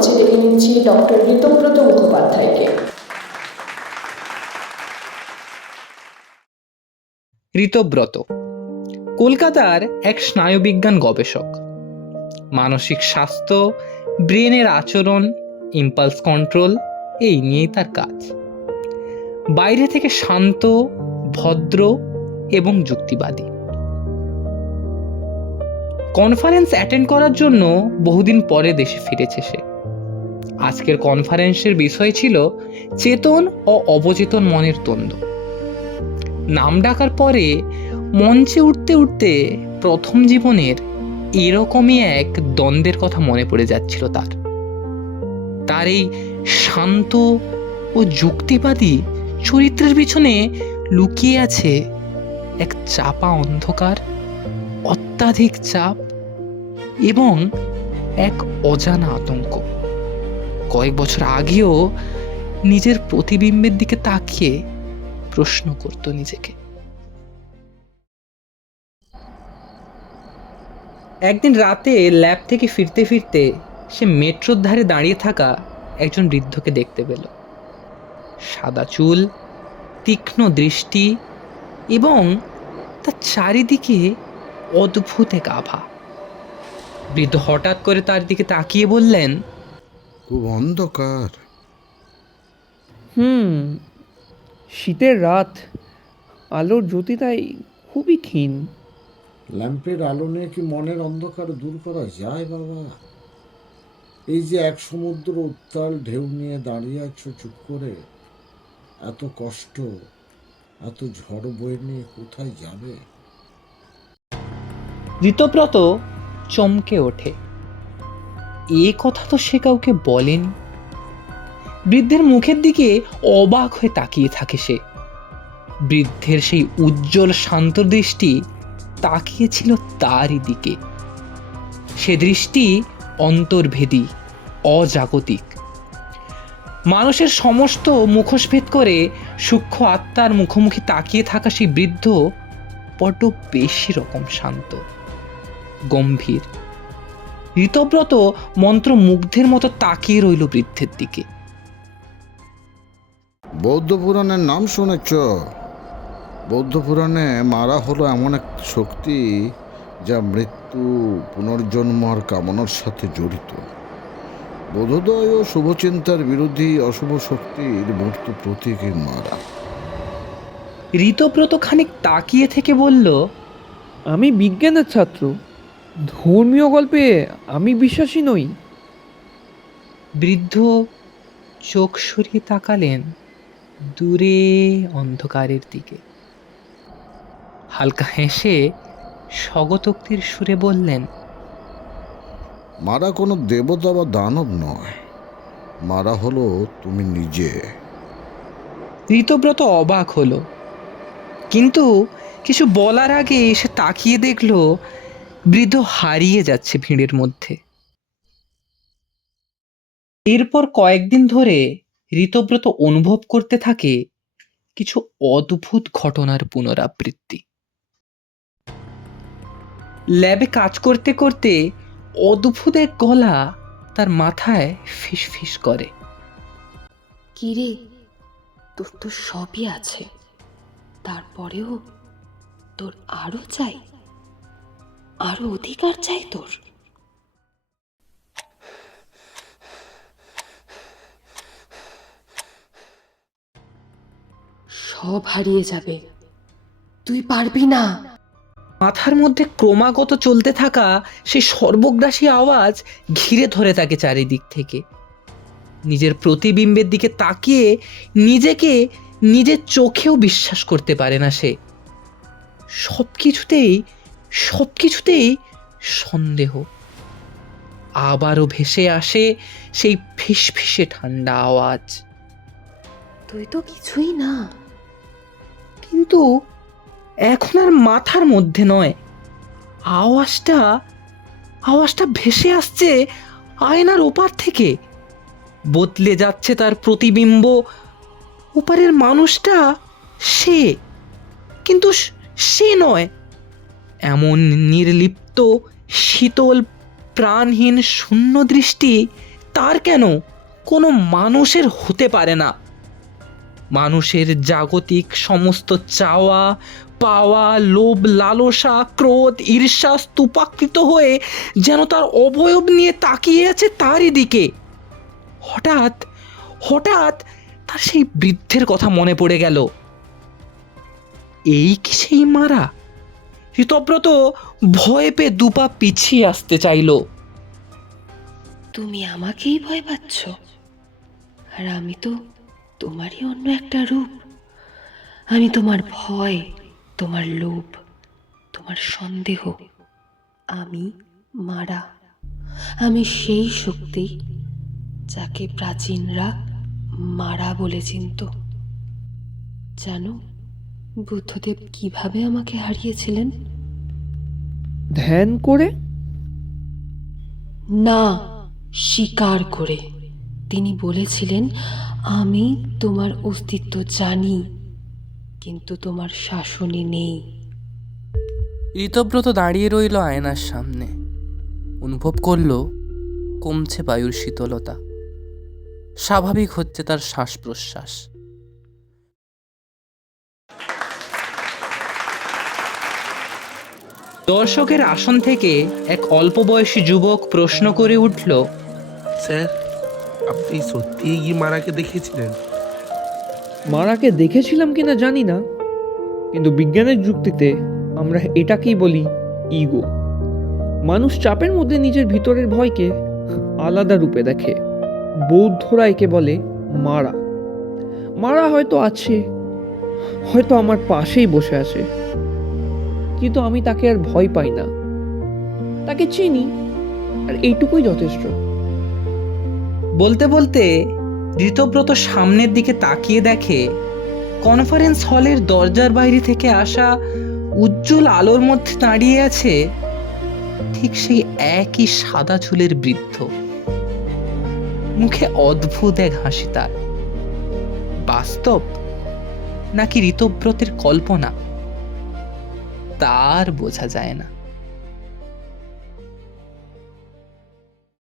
মঞ্চে ডেকে নিচ্ছি ডক্টর ঋতব্রত মুখোপাধ্যায়কে। ঋতব্রত কলকাতার এক স্নায়ুবিজ্ঞান গবেষক। মানসিক স্বাস্থ্য, ব্রেনের আচরণ, ইম্পালস কন্ট্রোল এই নিয়েই তার কাজ। বাইরে থেকে শান্ত, ভদ্র এবং যুক্তিবাদী। কনফারেন্স অ্যাটেন্ড করার জন্য বহুদিন পরে দেশে ফিরেছে সে। আজকের কনফারেন্সের বিষয় ছিল চেতন ও অবচেতন মনের দ্বন্দ্ব। নাম ডাকার পরে মঞ্চে উঠতে উঠতে প্রথম জীবনের এরকমই এক দ্বন্দ্বের কথা মনে পড়ে যাচ্ছিল তার এই শান্ত ও যুক্তিবাদী চরিত্রের পিছনে লুকিয়ে আছে এক চাপা অন্ধকার, অত্যাধিক চাপ এবং এক অজানা আতঙ্ক। কয়েক বছর আগেও নিজের প্রতিবিম্বের দিকে তাকিয়ে প্রশ্ন করত নিজেকে। একদিন রাতে ল্যাব থেকে ফিরতে ফিরতে সে মেট্রোর ধারে দাঁড়িয়ে থাকা একজন বৃদ্ধকে দেখতে পেল। সাদা চুল, তীক্ষ্ণ দৃষ্টি এবং তার চারিদিকে অদ্ভুত এক আভা। বৃদ্ধ হঠাৎ করে তার দিকে তাকিয়ে বললেন, খুব অন্ধকার। শীতের রাত, আলোর জ্যোতি তাই খুবই ক্ষীণ। ল্যাম্পের আলো নিয়ে কি মনের অন্ধকার দূর করা যায় বাবা? এই যে এক সমুদ্র উত্তাল ঢেউ নিয়ে দাঁড়িয়ে আছো চুপ করে, এত কষ্ট, এত ঝড় বয়ে নিয়ে কোথায় যাবে? ঋতব্রত চমকে ওঠে। এ কথা তো সে কাউকে বলেনি। বৃদ্ধের মুখের দিকে অবাক হয়ে তাকিয়ে থাকে সে। বৃদ্ধের সেই উজ্জ্বল শান্ত দৃষ্টি তাকিয়েছিল তারই দিকে। সে দৃষ্টি অন্তর্ভেদী, অজাগতিক। মানুষের সমস্ত মুখোশ ভেদ করে সূক্ষ্ম আত্মার মুখোমুখি তাকিয়ে থাকা সেই বৃদ্ধ বড্ড বেশি রকম শান্ত, গম্ভীর। ঋতব্রত মন্ত্রমুগ্ধের মতো তাকিয়ে রইল বৃদ্ধের দিকে। বৌদ্ধ পুরাণের নাম শুনেছ? বৌদ্ধ পুরাণে মারা হলো এমন এক শক্তি যা মৃত্যু, পুনর্জন্ম আর কামনার সাথে জড়িত। বোধোদয় ও শুভচিন্তার বিরোধী অশুভ শক্তির মূর্ত প্রতীকই মারা। ঋতব্রত খানিক তাকিয়ে থেকে বলল, আমি বিজ্ঞানের ছাত্র, ধর্মীয় গল্পে আমি বিশ্বাসী নই। বৃদ্ধ চোখ সরিয়ে তাকালেন দূরে অন্ধকারের দিকে। হালকা হেসে স্বগতোক্তির সুরে বললেন, মারা কোনো দেবতা বা দানব নয়, মারা হলো তুমি নিজে। ঋতব্রত অবাক হলো, কিন্তু কিছু বলার আগে এসে তাকিয়ে দেখল বৃদ্ধ হারিয়ে যাচ্ছে ভিড়ের মধ্যে। এরপর কয়েকদিন ধরে ঋতব্রত অনুভব করতে থাকে কিছু অদ্ভুত ঘটনার পুনরাবৃত্তি। ল্যাবে কাজ করতে করতে অদ্ভুত এক গলা তার মাথায় ফিসফিস করে। কিরে, তোর তো সবই আছে, তারপরেও তোর আরো চাই, আরো অধিকার চাই তোর। সব হারিয়ে যাবে, তুই পারবি না। মাথার মধ্যে ক্রমাগত চলতে থাকা সেই সর্বগ্রাসী আওয়াজ ঘিরে ধরে তাকে চারিদিক থেকে। নিজের প্রতিবিম্বের দিকে তাকিয়ে নিজেকে নিজের চোখেও বিশ্বাস করতে পারে না সে। সবকিছুতেই সন্দেহ। আবারও ভেসে আসে সেই ফিসফিসে ঠান্ডা আওয়াজ, তুই তো কিছুই না। কিন্তু এখন আর মাথার মধ্যে নয়। আওয়াজটা ভেসে আসছে আয়নার ওপার থেকে। বদলে যাচ্ছে তার প্রতিবিম্ব। ওপারের মানুষটা সে, কিন্তু সে নয়। এমন নির্লিপ্ত, শীতল, প্রাণহীন শূন্য দৃষ্টি তার কেন কোনো মানুষের হতে পারে না? মানুষের জাগতিক সমস্ত চাওয়া পাওয়া, লোভ, লালসা, ক্রোধ, ঈর্ষা স্তূপাকৃত হয়ে যেন তার অবয়ব নিয়ে তাকিয়ে আছে তারই দিকে। হঠাৎ হঠাৎ তার সেই বৃদ্ধের কথা মনে পড়ে গেল। এই কি সেই মারা? ঋতব্রত ভয় পেয়ে দুপা পিছিয়ে আসতে চাইল। তুমি আমাকেই ভয় পাচ্ছ, আর আমি তো তোমারই অন্য একটা রূপ। আমি তোমার ভয়, তোমার লোভ, তোমার সন্দেহ। আমি মারা। আমি সেই শক্তি যাকে প্রাচীনরা মারা বলে চিনত। জানো বুদ্ধদেব কিভাবে আমাকে হারিয়েছিলেন? ধ্যান করে? না, স্বীকার করে। তিনি বলেছিলেন, আমি তোমার অস্তিত্ব জানি, কিন্তু তোমার শাসনে নেই। ঋতব্রত দাঁড়িয়ে রইল আয়নার সামনে। অনুভব করল কমছে বায়ুর শীতলতা, স্বাভাবিক হচ্ছে তার শ্বাস প্রশ্বাস। দর্শকের আসন থেকে এক অল্প বয়সী যুবক প্রশ্ন করে উঠল, স্যার, আপনি সত্যিই কি মারাকে দেখেছিলেন? মারাকে দেখেছিলাম কিনা জানি না, কিন্তু বিজ্ঞানের যুক্তিতে আমরা এটাকেই বলি ইগো। মানুষ চাপের মধ্যে নিজের ভিতরের ভয়কে আলাদা রূপে দেখে। বৌদ্ধরা একে বলে মারা। মারা হয়তো আছে, হয়তো আমার পাশেই বসে আছে, কিন্তু আমি তাকে আর ভয় পাই না, তাকে চিনি, আর এইটুকুই যথেষ্ট। বলতে বলতে ঋতব্রত সামনের দিকে তাকিয়ে দেখে কনফারেন্স হলের দরজার বাইরে থেকে আসা উজ্জ্বল আলোর মধ্যে দাঁড়িয়ে আছে ঠিক সেই একই সাদা চুলের বৃদ্ধ। মুখে অদ্ভুত এক হাসি তার। বাস্তব নাকি ঋতব্রতের কল্পনা তার বোঝা যায় না।